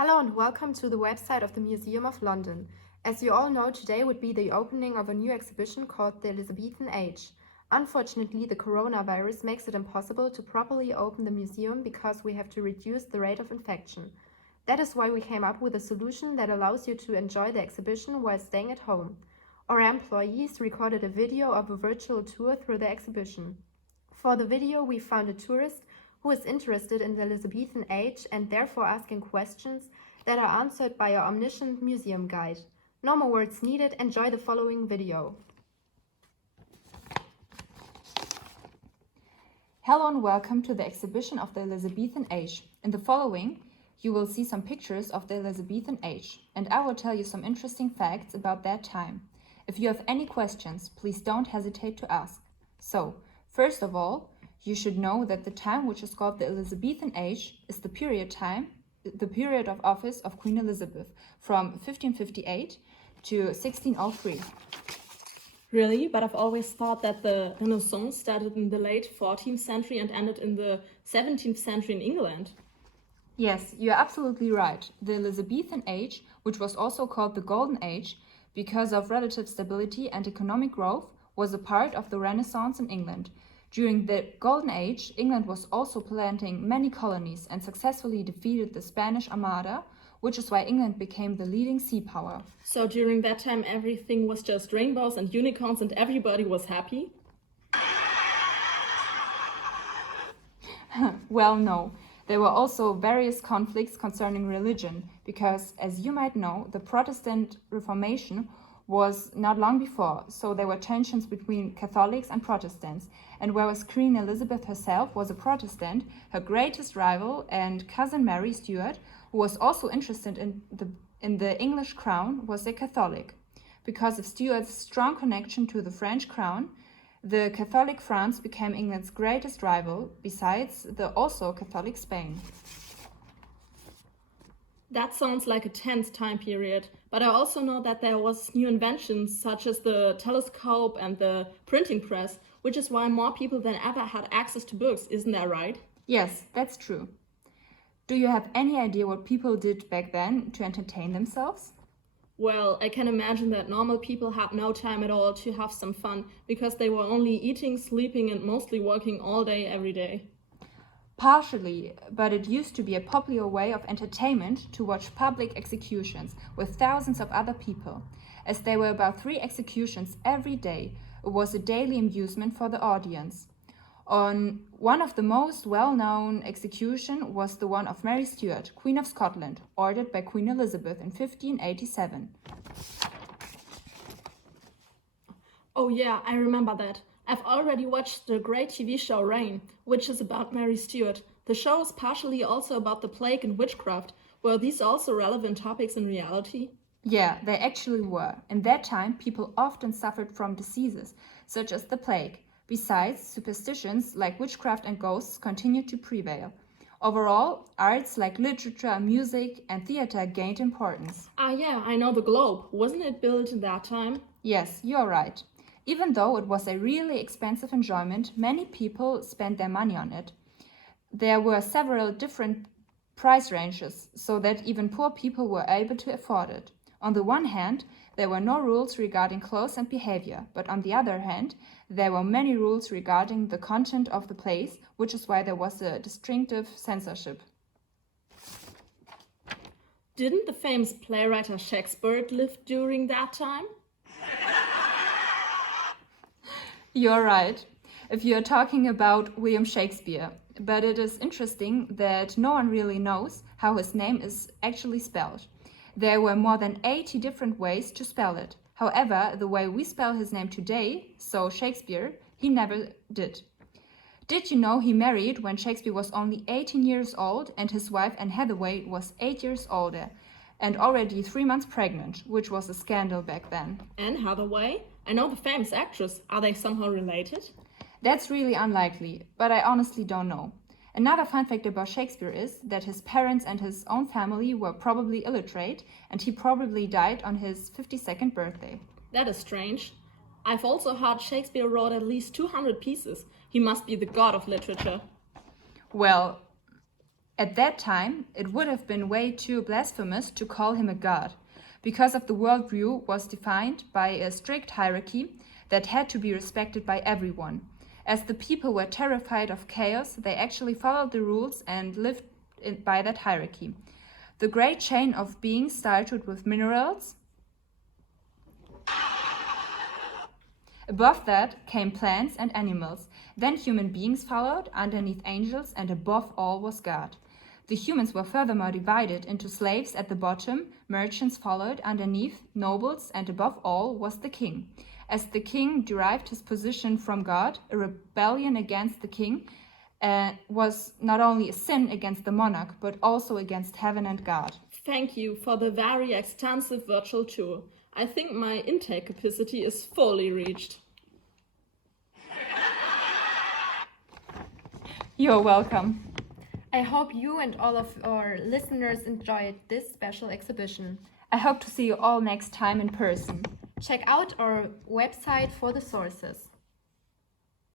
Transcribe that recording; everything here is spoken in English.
Hello and welcome to the website of the Museum of London. As you all know, today would be the opening of a new exhibition called the Elizabethan Age. Unfortunately, the coronavirus makes it impossible to properly open the museum because we have to reduce the rate of infection. That is why we came up with a solution that allows you to enjoy the exhibition while staying at home. Our employees recorded a video of a virtual tour through the exhibition. For the video, we found a tourist who is interested in the Elizabethan age and therefore asking questions that are answered by our omniscient museum guide. No more words needed, enjoy the following video. Hello and welcome to the exhibition of the Elizabethan age. In the following, you will see some pictures of the Elizabethan age, and I will tell you some interesting facts about that time. If you have any questions, please don't hesitate to ask. So, first of all, you should know that the time which is called the Elizabethan age is the period of office of Queen Elizabeth from 1558 to 1603. Really? But I've always thought that the Renaissance started in the late 14th century and ended in the 17th century in England. Yes, you are absolutely right. The Elizabethan age, which was also called the Golden Age, because of relative stability and economic growth, was a part of the Renaissance in England. During the Golden Age, England was also planting many colonies and successfully defeated the Spanish Armada, which is why England became the leading sea power. So during that time everything was just rainbows and unicorns and everybody was happy? Well, no. There were also various conflicts concerning religion, because, as you might know, the Protestant Reformation was not long before, so there were tensions between Catholics and Protestants, and whereas Queen Elizabeth herself was a Protestant, her greatest rival and cousin Mary Stuart, who was also interested in the English crown, was a Catholic. Because of Stuart's strong connection to the French crown, the Catholic France became England's greatest rival, besides the also Catholic Spain. That sounds like a tense time period, but I also know that there was new inventions such as the telescope and the printing press, which is why more people than ever had access to books, isn't that right? Yes, that's true. Do you have any idea what people did back then to entertain themselves? Well, I can imagine that normal people had no time at all to have some fun because they were only eating, sleeping and mostly working all day every day. Partially, but it used to be a popular way of entertainment to watch public executions with thousands of other people. As there were about 3 executions every day, it was a daily amusement for the audience. On one of the most well-known executions was the one of Mary Stuart, Queen of Scotland, ordered by Queen Elizabeth in 1587. Oh yeah, I remember that. I've already watched the great TV show Reign, which is about Mary Stuart. The show is partially also about the plague and witchcraft. Were these also relevant topics in reality? Yeah, they actually were. In that time, people often suffered from diseases, such as the plague. Besides, superstitions like witchcraft and ghosts continued to prevail. Overall, arts like literature, music, and theater gained importance. Ah yeah, I know the Globe. Wasn't it built in that time? Yes, you're right. Even though it was a really expensive enjoyment, many people spent their money on it. There were several different price ranges, so that even poor people were able to afford it. On the one hand, there were no rules regarding clothes and behavior, but on the other hand, there were many rules regarding the content of the plays, which is why there was a distinctive censorship. Didn't the famous playwright Shakespeare live during that time? You're right, if you're talking about William Shakespeare, but it is interesting that no one really knows how his name is actually spelled. There were more than 80 different ways to spell it. However, the way we spell his name today, so Shakespeare, he never did. Did you know he married when Shakespeare was only 18 years old and his wife Anne Hathaway was 8 years older and already 3 months pregnant, which was a scandal back then. Anne Hathaway? I know the famous actress. Are they somehow related? That's really unlikely, but I honestly don't know. Another fun fact about Shakespeare is that his parents and his own family were probably illiterate, and he probably died on his 52nd birthday. That is strange. I've also heard Shakespeare wrote at least 200 pieces. He must be the god of literature. Well, At that time, it would have been way too blasphemous to call him a god, because of the worldview was defined by a strict hierarchy that had to be respected by everyone. As the people were terrified of chaos, they actually followed the rules and lived by that hierarchy. The great chain of beings started with minerals. Above that came plants and animals. Then human beings followed, underneath angels, and above all was God. The humans were furthermore divided into slaves at the bottom, merchants followed, underneath, nobles, and above all was the king. As the king derived his position from God, a rebellion against the king was not only a sin against the monarch, but also against heaven and God. Thank you for the very extensive virtual tour. I think my intake capacity is fully reached. You're welcome. I hope you and all of our listeners enjoyed this special exhibition. I hope to see you all next time in person. Check out our website for the sources.